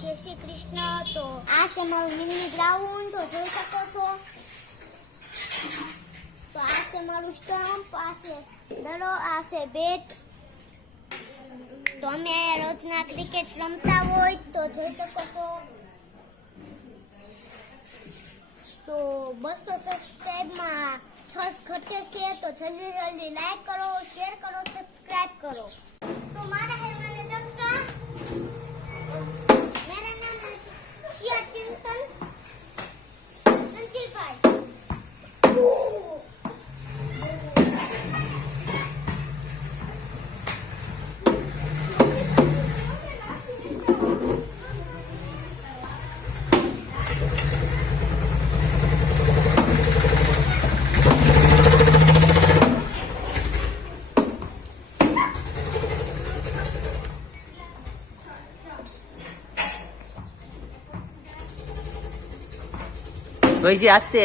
જય શ્રી કૃષ્ણ તો આ છે મારું મિની ગ્રાઉન્ડ તો જોઈ શકો છો તો આ છે મારું સ્ટમ્પ આ છે દડો આ છે બેટ તો અમે રોજના ક્રિકેટ રમતા હોય તો જોઈ શકો છો તો બસો સબસ્ક્રાઇબમાં છ ઘટે છે તો જલ્દી જલ્દી લાઈક કરો શેર કરો સબસ્ક્રાઇબ કરો તો મારા কইছি আসতে